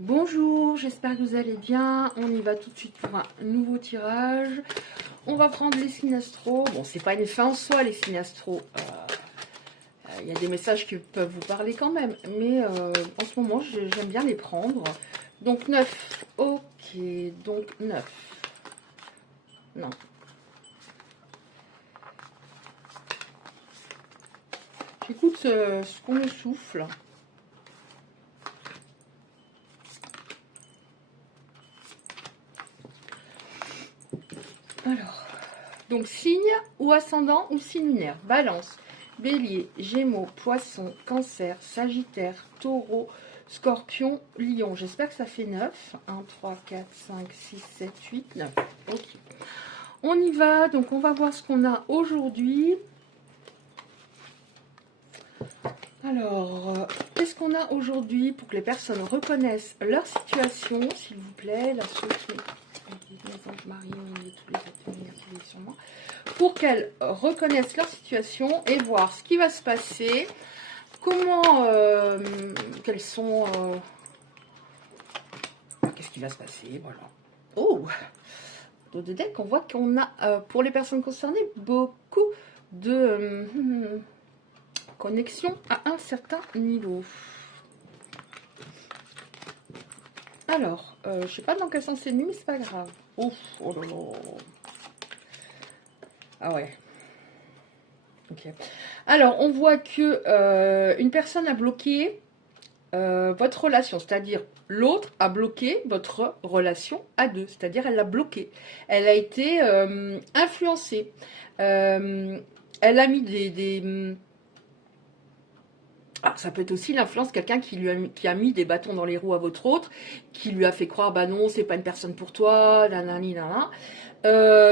Bonjour, j'espère que vous allez bien. On y va tout de suite pour un nouveau tirage. On va prendre les signes astro. Bon, c'est pas une fin en soi, les signes astro. Il y a des messages qui peuvent vous parler quand même. Mais en ce moment, j'aime bien les prendre. Donc 9. Ok, donc 9. Non. J'écoute ce qu'on me souffle. Alors, donc signe ou ascendant ou signe lunaire. Balance, bélier, gémeaux, poisson, cancer, sagittaire, taureau, scorpion, lion. J'espère que ça fait 9. 1, 3, 4, 5, 6, 7, 8, 9. Ok. On y va. Donc, on va voir ce qu'on a aujourd'hui. Alors, qu'est-ce qu'on a aujourd'hui pour que les personnes reconnaissent leur situation, s'il vous plaît. La société, pour qu'elles reconnaissent leur situation et voir ce qui va se passer, comment, quels sont, qu'est-ce qui va se passer, voilà. Oh, dos de deck, on voit qu'on a, pour les personnes concernées, beaucoup de connexion à un certain niveau. Alors, je sais pas dans quel sens c'est venu, mais c'est pas grave. Ouf, oh là là. Ah ouais. Ok. Alors, on voit que une personne a bloqué votre relation, c'est-à-dire l'autre a bloqué votre relation à deux, c'est-à-dire elle l'a bloquée. Elle a été influencée. Elle a mis alors, ça peut être aussi l'influence de quelqu'un qui a mis des bâtons dans les roues à votre autre, qui lui a fait croire, bah non, c'est pas une personne pour toi, nanani, nanana.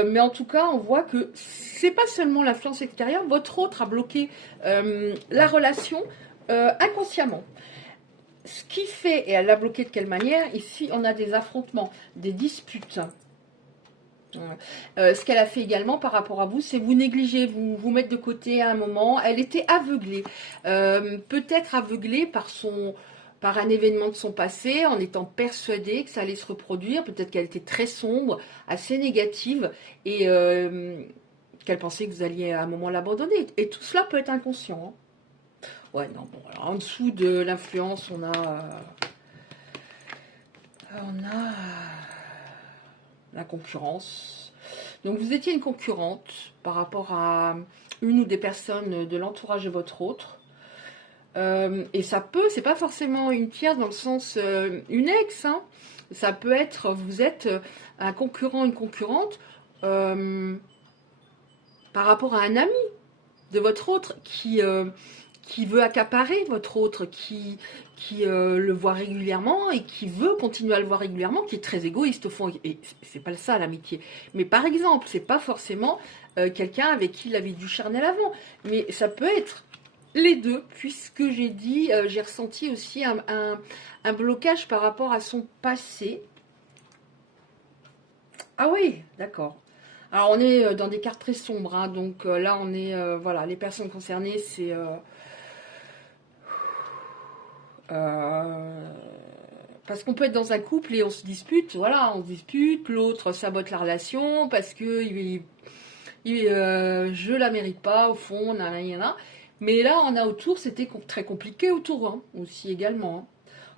Mais en tout cas, on voit que c'est pas seulement l'influence extérieure, votre autre a bloqué la relation inconsciemment. Ce qui fait, et elle l'a bloqué de quelle manière? Ici, on a des affrontements, des disputes. Ce qu'elle a fait également par rapport à vous, c'est vous négliger, vous mettre de côté à un moment. Elle était aveuglée, peut-être aveuglée par un événement de son passé, en étant persuadée que ça allait se reproduire. Peut-être qu'elle était très sombre, assez négative, et qu'elle pensait que vous alliez à un moment l'abandonner. Et tout cela peut être inconscient. Hein. Ouais, non, bon, alors en dessous de l'influence, on a la concurrence. Donc vous étiez une concurrente par rapport à une ou des personnes de l'entourage de votre autre. Et ça peut, c'est pas forcément une tierce dans le sens une ex, hein. Ça peut être, vous êtes un concurrent, une concurrente par rapport à un ami de votre autre qui veut accaparer votre autre, qui le voit régulièrement et qui veut continuer à le voir régulièrement, qui est très égoïste au fond. Et c'est pas ça l'amitié. Mais par exemple, c'est pas forcément quelqu'un avec qui il avait du charnel avant. Mais ça peut être les deux, puisque j'ai dit, j'ai ressenti aussi un blocage par rapport à son passé. Ah oui, d'accord. Alors on est dans des cartes très sombres, hein, donc là on est, voilà, les personnes concernées, c'est parce qu'on peut être dans un couple et on se dispute, voilà, on se dispute, l'autre sabote la relation parce que je la mérite pas au fond, nanana. Mais là on a autour, c'était très compliqué autour hein, aussi également. Hein.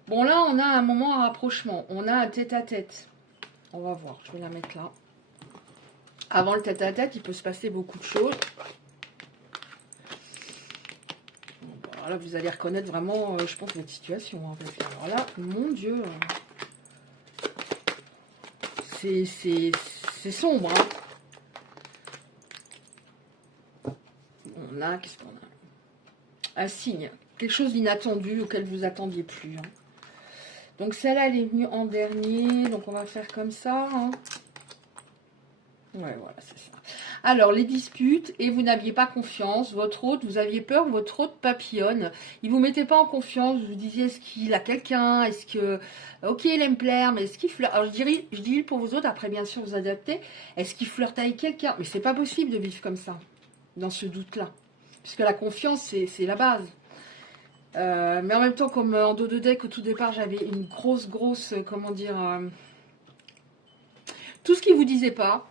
Bon là on a un moment à rapprochement, on a un tête-à-tête. On va voir, je vais la mettre là. Avant le tête-à-tête, il peut se passer beaucoup de choses. Là, vous allez reconnaître vraiment, je pense, votre situation. Hein, parce que, alors là, mon Dieu, c'est sombre. Hein. On a, qu'est-ce qu'on a? Un signe, quelque chose d'inattendu auquel vous attendiez plus. Hein. Donc celle-là, elle est venue en dernier. Donc on va faire comme ça. Hein. Ouais, voilà, c'est ça. Alors, les disputes, et vous n'aviez pas confiance, votre hôte, vous aviez peur, votre hôte papillonne, il vous mettait pas en confiance, vous disiez, est-ce qu'il a quelqu'un, est-ce que, ok, il aime plaire, mais est-ce qu'il flirte, alors je dis pour vous autres, après bien sûr vous adaptez, est-ce qu'il flirte avec quelqu'un, mais c'est pas possible de vivre comme ça, dans ce doute-là, puisque la confiance, c'est la base. Mais en même temps, comme en dos de deck, au tout départ, j'avais une grosse, comment dire, tout ce qui vous disait pas,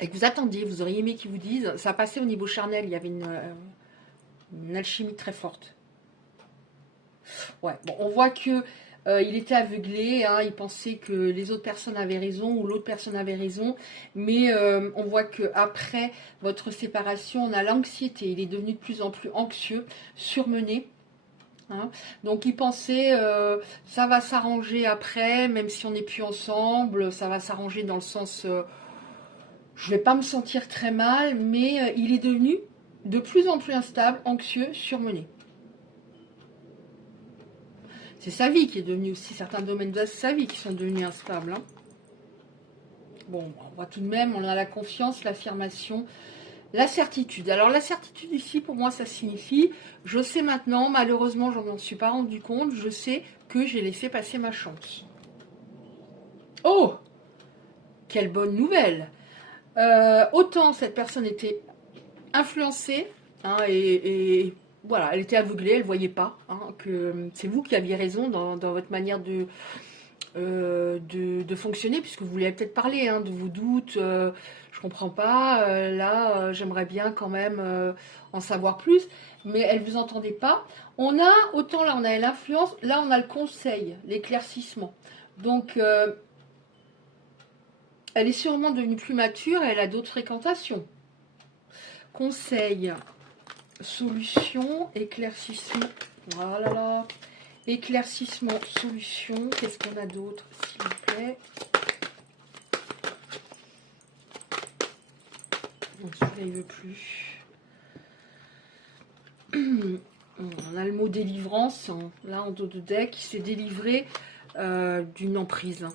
et que vous attendiez, vous auriez aimé qu'ils vous disent, ça passait au niveau charnel, il y avait une alchimie très forte. Ouais, bon, on voit que il était aveuglé, hein, il pensait que les autres personnes avaient raison ou l'autre personne avait raison, mais on voit que après votre séparation, on a l'anxiété, il est devenu de plus en plus anxieux, surmené. Hein. Donc il pensait ça va s'arranger après, même si on n'est plus ensemble, ça va s'arranger dans le sens je vais pas me sentir très mal, mais il est devenu de plus en plus instable, anxieux, surmené. C'est sa vie qui est devenue aussi, certains domaines de sa vie qui sont devenus instables. Hein. Bon, on voit tout de même, on a la confiance, l'affirmation, la certitude. Alors la certitude ici, pour moi, ça signifie, je sais maintenant, malheureusement, je m'en suis pas rendu compte, je sais que j'ai laissé passer ma chance. Oh, quelle bonne nouvelle. Autant cette personne était influencée, hein, et voilà, elle était aveuglée, elle ne voyait pas, hein, que c'est vous qui aviez raison dans votre manière de fonctionner, puisque vous voulez peut-être parler de vos doutes, je comprends pas, là j'aimerais bien quand même en savoir plus, mais elle vous entendait pas. On a, autant là on a l'influence, là on a le conseil, l'éclaircissement. Donc elle est sûrement devenue plus mature et elle a d'autres fréquentations. Conseil, solution, éclaircissement. Voilà là. Éclaircissement, solution. Qu'est-ce qu'on a d'autre, s'il vous plaît? Donc celui-là, il veut plus. On a le mot délivrance. Là, en dos de deck, il s'est délivré d'une emprise,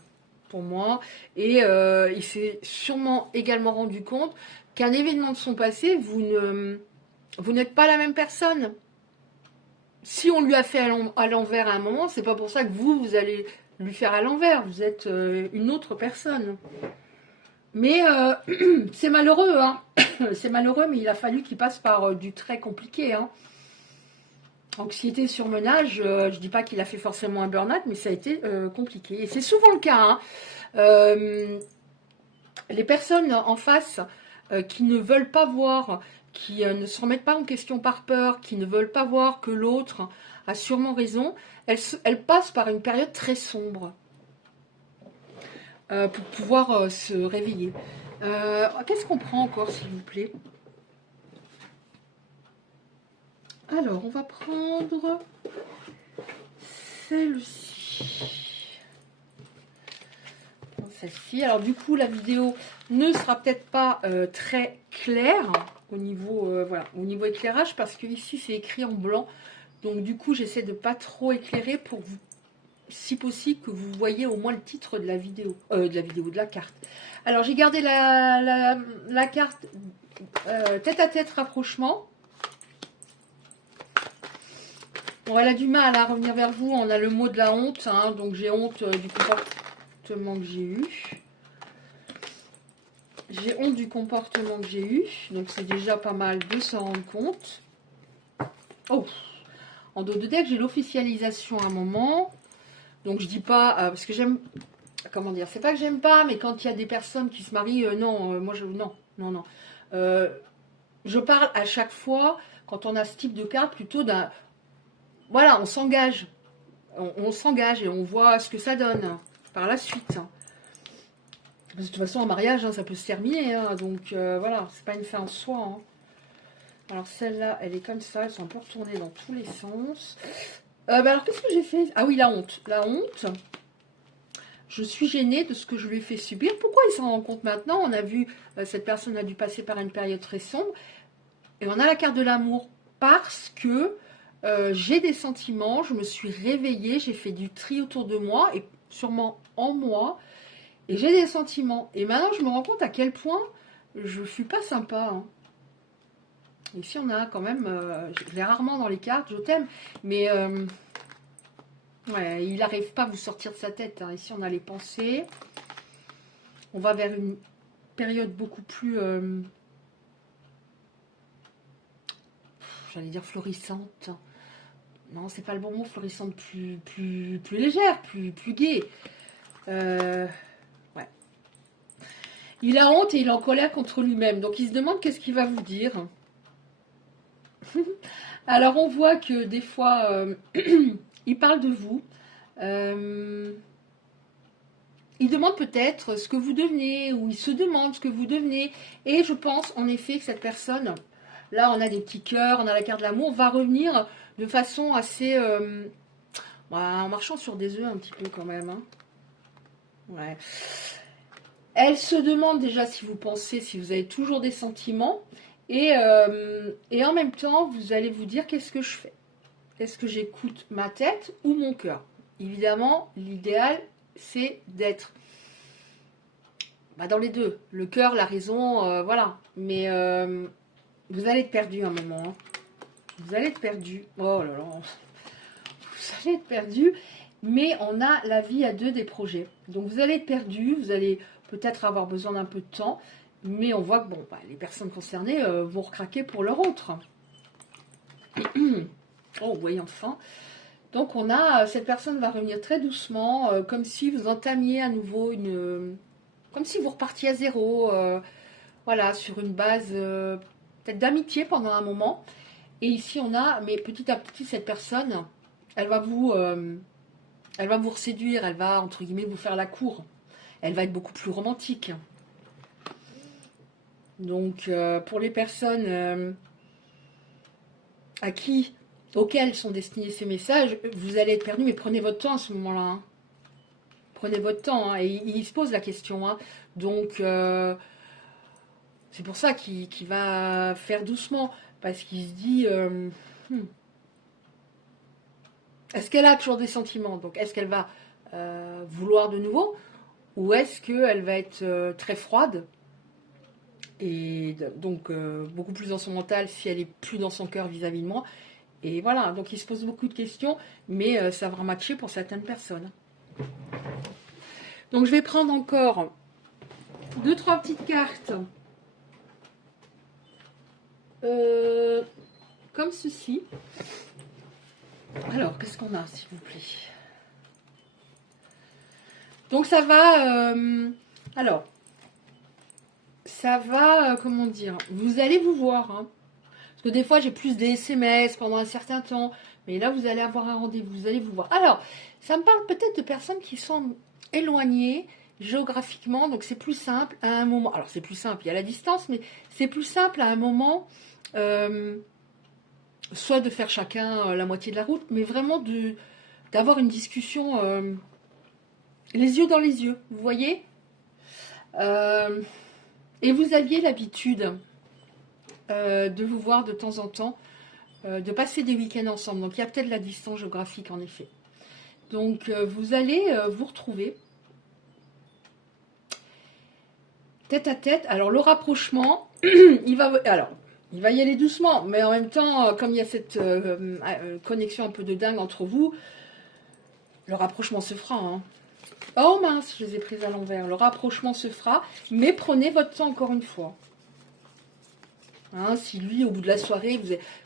pour moi. Et il s'est sûrement également rendu compte qu'un événement de son passé, vous n'êtes pas la même personne. Si on lui a fait à l'envers à un moment, c'est pas pour ça que vous allez lui faire à l'envers. Vous êtes une autre personne. Mais c'est malheureux, hein. C'est malheureux, mais il a fallu qu'il passe par du très compliqué, hein. Anxiété, surmenage, je dis pas qu'il a fait forcément un burn-out, mais ça a été compliqué. Et c'est souvent le cas, hein. Les personnes en face qui ne veulent pas voir, qui ne se remettent pas en question par peur, qui ne veulent pas voir que l'autre a sûrement raison, elles passent par une période très sombre pour pouvoir se réveiller. Qu'est-ce qu'on prend encore, s'il vous plaît? Alors, on va prendre celle-ci. Celle-ci. Alors, du coup, la vidéo ne sera peut-être pas très claire au niveau, voilà, au niveau éclairage, parce que ici, c'est écrit en blanc. Donc, du coup, j'essaie de pas trop éclairer pour vous, si possible, que vous voyez au moins le titre de la vidéo, de la carte. Alors, j'ai gardé la carte tête à tête rapprochement. Bon, elle a du mal à revenir vers vous. On a le mot de la honte, hein, donc j'ai honte du comportement que j'ai eu. J'ai honte du comportement que j'ai eu, donc c'est déjà pas mal de s'en rendre compte. Oh, en dos de deck, j'ai l'officialisation à un moment. Donc je dis pas, parce que j'aime, comment dire, c'est pas que j'aime pas, mais quand il y a des personnes qui se marient, non, moi je, non. Je parle à chaque fois, quand on a ce type de carte, plutôt d'un, voilà, on s'engage. On s'engage et on voit ce que ça donne par la suite. Parce que de toute façon, un mariage, ça peut se terminer. Donc voilà, c'est pas une fin en soi. Hein. Alors celle-là, elle est comme ça. Elles sont un peu retournées dans tous les sens. Alors qu'est-ce que j'ai fait? Ah oui, la honte. La honte. Je suis gênée de ce que je lui ai fait subir. Pourquoi il s'en rend compte maintenant? On a vu, cette personne a dû passer par une période très sombre. Et on a la carte de l'amour. Parce que j'ai des sentiments, je me suis réveillée, j'ai fait du tri autour de moi et sûrement en moi, et j'ai des sentiments. Et maintenant, je me rends compte à quel point je ne suis pas sympa. Hein. Ici, on a quand même, je l'ai rarement dans les cartes, je t'aime, mais ouais, il n'arrive pas à vous sortir de sa tête. Hein. Ici, on a les pensées. On va vers une période beaucoup plus, j'allais dire florissante. Non, c'est pas le bon mot, florissante, plus légère, plus gaie. Ouais. Il a honte et il est en colère contre lui-même. Donc il se demande qu'est-ce qu'il va vous dire. Alors on voit que des fois, il parle de vous. Il demande peut-être ce que vous devenez, ou il se demande ce que vous devenez. Et je pense en effet que cette personne, là on a des petits cœurs, on a la carte de l'amour, va revenir de façon assez... en marchant sur des œufs un petit peu quand même. Hein. Ouais. Elle se demande déjà si vous pensez, si vous avez toujours des sentiments. Et en même temps, vous allez vous dire qu'est-ce que je fais? Est-ce que j'écoute ma tête ou mon cœur? Évidemment, l'idéal, c'est d'être dans les deux. Le cœur, la raison, voilà. Mais vous allez être perdu un moment. Hein. Vous allez être perdu. Oh là là. Vous allez être perdu. Mais on a la vie à deux des projets. Donc vous allez être perdu. Vous allez peut-être avoir besoin d'un peu de temps. Mais on voit que bon, les personnes concernées vont recraquer pour leur autre. Oh, oui, enfin. Donc on a, cette personne va revenir très doucement, comme si vous entamiez à nouveau une... comme si vous repartiez à zéro, voilà, sur une base peut-être d'amitié pendant un moment. Et ici on a, mais petit à petit, cette personne, elle va vous séduire, elle va, entre guillemets, vous faire la cour. Elle va être beaucoup plus romantique. Donc pour les personnes auxquelles sont destinés ces messages, vous allez être perdu, mais prenez votre temps à ce moment-là. Hein. Prenez votre temps. Hein, et il se pose la question. Hein. Donc, c'est pour ça qu'il va faire doucement. Parce qu'il se dit, est-ce qu'elle a toujours des sentiments? Donc, est-ce qu'elle va vouloir de nouveau? Ou est-ce qu'elle va être très froide? Et donc, beaucoup plus dans son mental si elle est plus dans son cœur vis-à-vis de moi. Et voilà, donc il se pose beaucoup de questions, mais ça va matcher pour certaines personnes. Donc je vais prendre encore 2-3 petites cartes. Comme ceci. Alors, qu'est-ce qu'on a, s'il vous plaît? Donc ça va... alors, ça va, comment dire? Vous allez vous voir, hein. Parce que des fois, j'ai plus des SMS pendant un certain temps. Mais là, vous allez avoir un rendez-vous, vous allez vous voir. Alors, ça me parle peut-être de personnes qui sont éloignées géographiquement. Donc, c'est plus simple à un moment. Alors, c'est plus simple, il y a la distance, mais c'est plus simple à un moment, soit de faire chacun la moitié de la route, mais vraiment d'avoir une discussion les yeux dans les yeux, vous voyez. Et vous aviez l'habitude de vous voir de temps en temps, de passer des week-ends ensemble. Donc il y a peut-être la distance géographique en effet. Donc vous allez vous retrouver tête à tête. Alors le rapprochement, il va y aller doucement, mais en même temps, comme il y a cette connexion un peu de dingue entre vous, le rapprochement se fera. Hein. Oh mince, je les ai prises à l'envers. Le rapprochement se fera, mais prenez votre temps encore une fois. Hein, si lui, au bout de la soirée,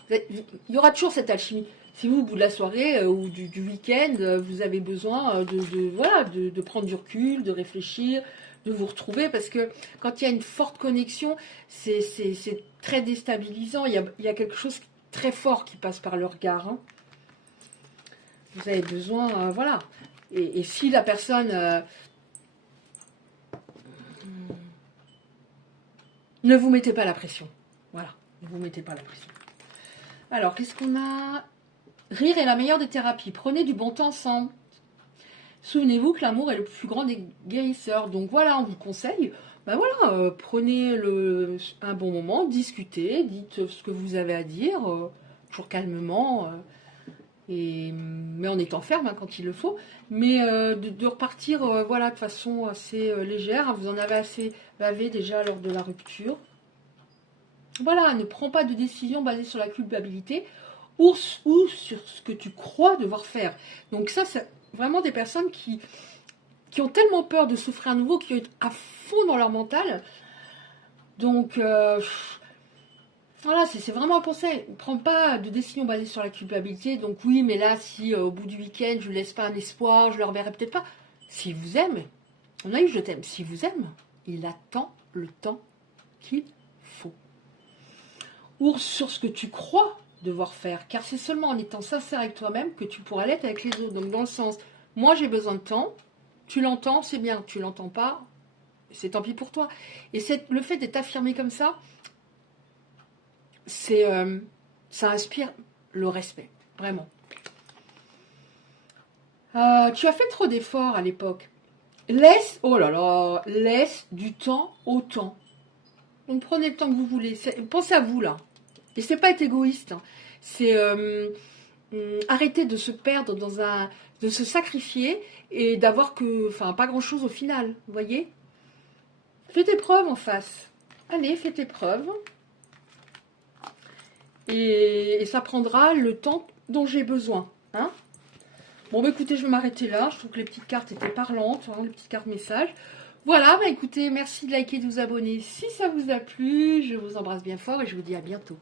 il y aura toujours cette alchimie. Si vous, au bout de la soirée ou du week-end, vous avez besoin de prendre du recul, de réfléchir, de vous retrouver, parce que quand il y a une forte connexion, c'est très déstabilisant. Il y a quelque chose de très fort qui passe par le regard. Hein. Vous avez besoin, voilà. Et si la personne ne vous mettez pas la pression. Voilà, ne vous mettez pas la pression. Alors, qu'est-ce qu'on a? Rire est la meilleure des thérapies. Prenez du bon temps ensemble. Souvenez-vous que l'amour est le plus grand des guérisseurs. Donc voilà, on vous conseille, prenez un bon moment, discutez, dites ce que vous avez à dire, toujours calmement, mais en étant ferme hein, quand il le faut. Mais de repartir de façon assez légère. Vous en avez assez bavé déjà lors de la rupture. Voilà, ne prends pas de décision basée sur la culpabilité ou sur ce que tu crois devoir faire. Donc ça, c'est vraiment des personnes qui ont tellement peur de souffrir à nouveau, qui sont à fond dans leur mental. Donc, Voilà, c'est vraiment un conseil. Ne prends pas de décision basée sur la culpabilité. Donc oui, mais là, si au bout du week-end, je ne laisse pas un espoir, je ne le reverrai peut-être pas. S'il vous aime, on a eu je t'aime. S'il vous aime, il attend le temps qu'il faut. Ou sur ce que tu crois devoir faire. Car c'est seulement en étant sincère avec toi-même que tu pourras l'être avec les autres. Donc dans le sens, moi j'ai besoin de temps, tu l'entends, c'est bien. Tu l'entends pas, c'est tant pis pour toi. Et le fait d'être affirmé comme ça, ça inspire le respect, vraiment. Tu as fait trop d'efforts à l'époque. Oh là là, laisse du temps au temps. Donc prenez le temps que vous voulez. Pensez à vous là. Et c'est pas être égoïste. Hein. C'est arrêter de se perdre de se sacrifier et d'avoir pas grand chose au final. Vous voyez? Fais tes preuves en face. Allez, fais tes preuves. Et ça prendra le temps dont j'ai besoin. Hein? Bon, bah écoutez, je vais m'arrêter là. Je trouve que les petites cartes étaient parlantes, hein, les petites cartes messages. Voilà, bah écoutez, merci de liker et de vous abonner si ça vous a plu. Je vous embrasse bien fort et je vous dis à bientôt.